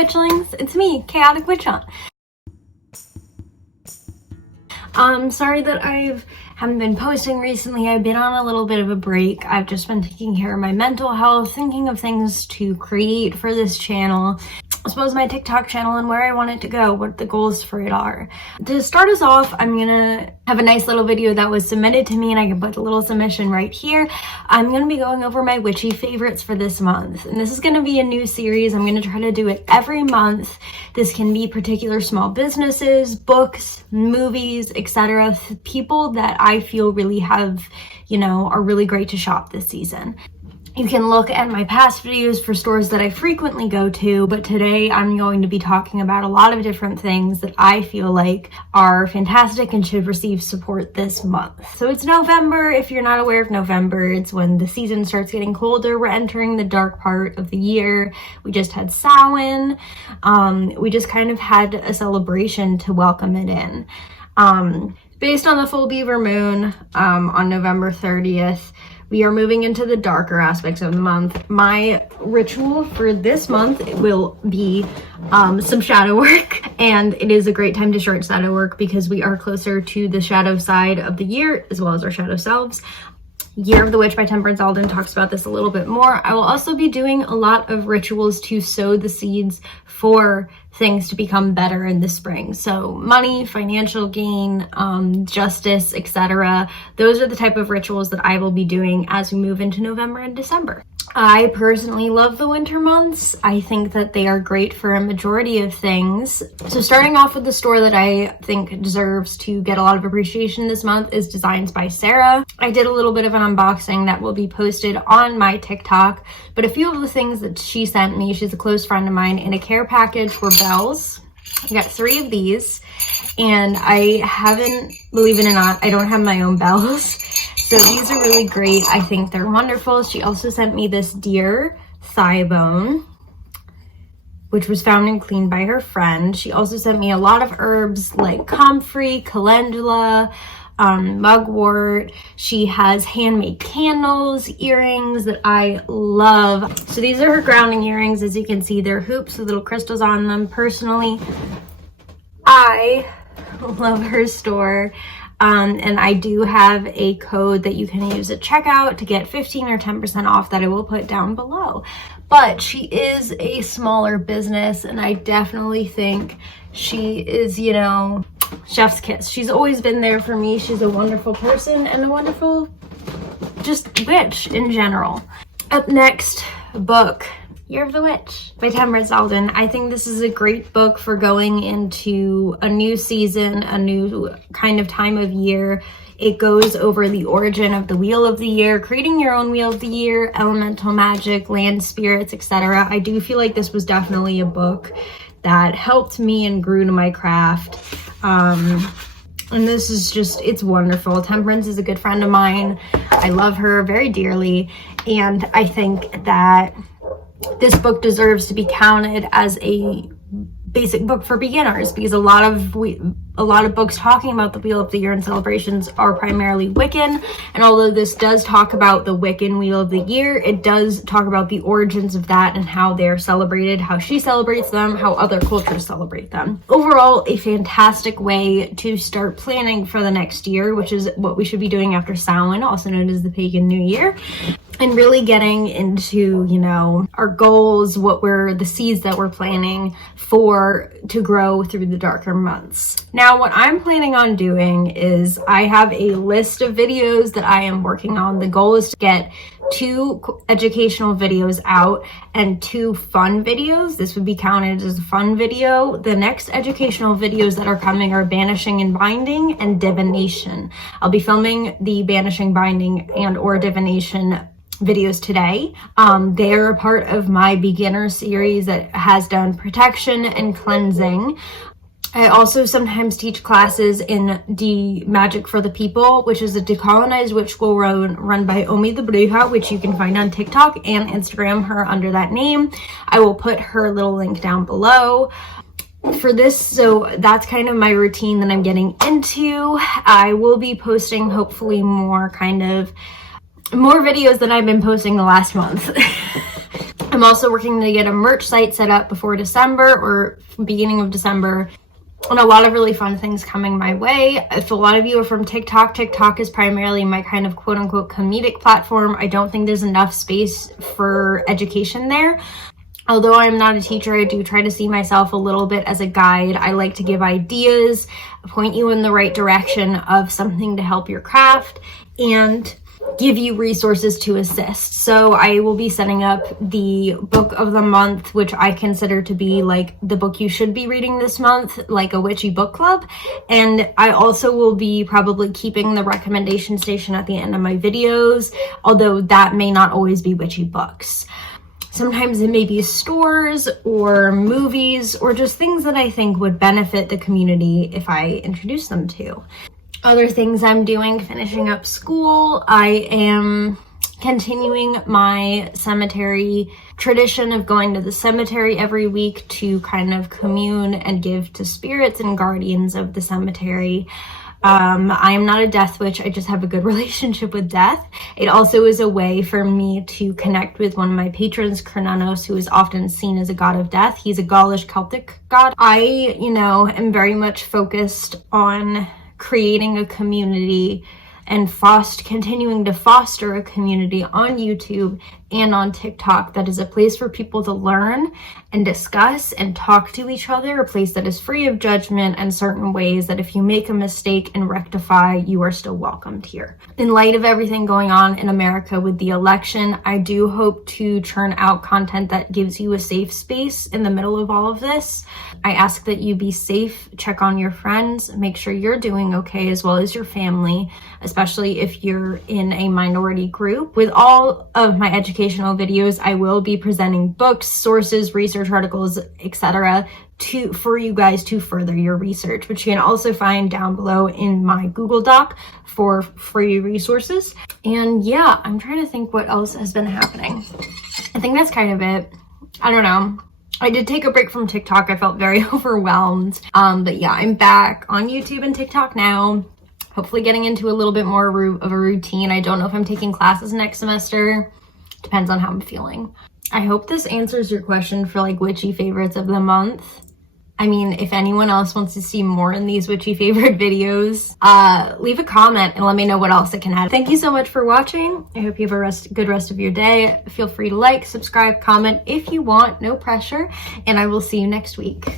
Witchlings, it's me, Chaotic Witch Hunt. Sorry that haven't been posting recently. I've been on a little bit of a break. I've just been taking care of my mental health, thinking of things to create for this channel, as well as my TikTok channel and where I want it to go, what the goals for it are. To start us off, I'm gonna have a nice little video that was submitted to me, and I can put a little submission right here. I'm gonna be going over my witchy favorites for this month, and this is gonna be a new series. I'm gonna try to do it every month. This can be particular small businesses, books, movies, etc. People that I feel really have, are really great to shop this season. You can look at my past videos for stores that I frequently go to, but today I'm going to be talking about a lot of different things that I feel like are fantastic and should receive support this month. So it's November. If you're not aware of November, it's when the season starts getting colder. We're entering the dark part of the year. We just had Samhain. We just kind of had a celebration to welcome it in. Based on the full beaver moon on November 30th, we are moving into the darker aspects of the month. My ritual for this month will be some shadow work, and it is a great time to start shadow work because we are closer to the shadow side of the year as well as our shadow selves. Year of the Witch by Temperance Alden talks about this a little bit more. I will also be doing a lot of rituals to sow the seeds for things to become better in the spring. So money, financial gain, justice, etc. Those are the type of rituals that I will be doing as we move into November and December. I personally love the winter months. I think that they are great for a majority of things. So starting off with the store that I think deserves to get a lot of appreciation this month is Designs by Sarah. I did a little bit of an unboxing that will be posted on my TikTok, but a few of the things that she sent me, she's a close friend of mine, in a care package were bells. I got 3 of these, and I haven't, believe it or not, I don't have my own bells. So these are really great. I think they're wonderful. She also sent me this deer thigh bone, which was found and cleaned by her friend. She also sent me a lot of herbs like comfrey, calendula, mugwort. She has handmade candles, earrings that I love. So these are her grounding earrings. As you can see, they're hoops with little crystals on them. Personally, I love her store. And I do have a code that you can use at checkout to get 15 or 10% off that I will put down below. But she is a smaller business, and I definitely think she is, chef's kiss. She's always been there for me. She's a wonderful person and a wonderful just witch in general. Up next, book. Year of the Witch by Temperance Alden. I think this is a great book for going into a new season, a new kind of time of year. It goes over the origin of the Wheel of the Year, creating your own Wheel of the Year, elemental magic, land spirits, etc. I do feel like this was definitely a book that helped me and grew to my craft. And this is just, it's wonderful. Temperance is a good friend of mine. I love her very dearly, and I think that this book deserves to be counted as a basic book for beginners, because a lot of books talking about the Wheel of the Year and celebrations are primarily Wiccan. And although this does talk about the Wiccan Wheel of the Year, it does talk about the origins of that and how they're celebrated, how she celebrates them, how other cultures celebrate them. Overall, a fantastic way to start planning for the next year, which is what we should be doing after Samhain, also known as the Pagan New Year. And really getting into, our goals, the seeds that we're planning to grow through the darker months. Now, what I'm planning on doing is I have a list of videos that I am working on. The goal is to get 2 educational videos out and 2 fun videos. This would be counted as a fun video. The next educational videos that are coming are Banishing and Binding and Divination. I'll be filming the Banishing, Binding, and or Divination videos today. They're a part of my beginner series that has done protection and cleansing. I also sometimes teach classes in the Magic for the People, which is a decolonized witch school run by Omi the Bruja, which you can find on TikTok and Instagram her under that name. I will put her little link down below. For this, so that's kind of my routine that I'm getting into. I will be posting hopefully more videos than I've been posting the last month. I'm I'm also working to get a merch site set up before December or beginning of December. And a lot of really fun things coming my way. If a lot of you are from TikTok, TikTok is primarily my kind of quote unquote comedic platform. I don't think there's enough space for education there. Although I'm not a teacher, I do try to see myself a little bit as a guide. I like to give ideas, point you in the right direction of something to help your craft, and give you resources to assist. So I will be setting up the book of the month, which I consider to be like the book you should be reading this month, like a witchy book club. And I also will be probably keeping the recommendation station at the end of my videos, although that may not always be witchy books. Sometimes it may be stores or movies or just things that I think would benefit the community if I introduce them to. Other things I'm doing, finishing up school. I am continuing my cemetery tradition of going to the cemetery every week to kind of commune and give to spirits and guardians of the cemetery. I am not a death witch. I just have a good relationship with death. It also is a way for me to connect with one of my patrons, Cronanos, who is often seen as a god of death. He's a Gaulish Celtic god. I, am very much focused on creating a community and continuing to foster a community on YouTube and on TikTok that is a place for people to learn and discuss and talk to each other, a place that is free of judgment and certain ways that if you make a mistake and rectify, you are still welcomed here. In light of everything going on in America with the election, I do hope to churn out content that gives you a safe space in the middle of all of this. I ask that you be safe, check on your friends, make sure you're doing okay as well as your family, especially if you're in a minority group. With all of my educational videos, I will be presenting books, sources, research articles, etc. for you guys to further your research, which you can also find down below in my Google Doc for free resources. And yeah, I'm trying to think what else has been happening. I think that's kind of it. I don't know. I did take a break from TikTok. I felt very overwhelmed. But yeah, I'm back on YouTube and TikTok now. Hopefully getting into a little bit more of a routine. I don't know if I'm taking classes next semester. Depends on how I'm feeling. I hope this answers your question for like witchy favorites of the month. I mean, if anyone else wants to see more in these witchy favorite videos, leave a comment and let me know what else I can add. Thank you so much for watching. I hope you have a good rest of your day. Feel free to like, subscribe, comment if you want, no pressure, and I will see you next week.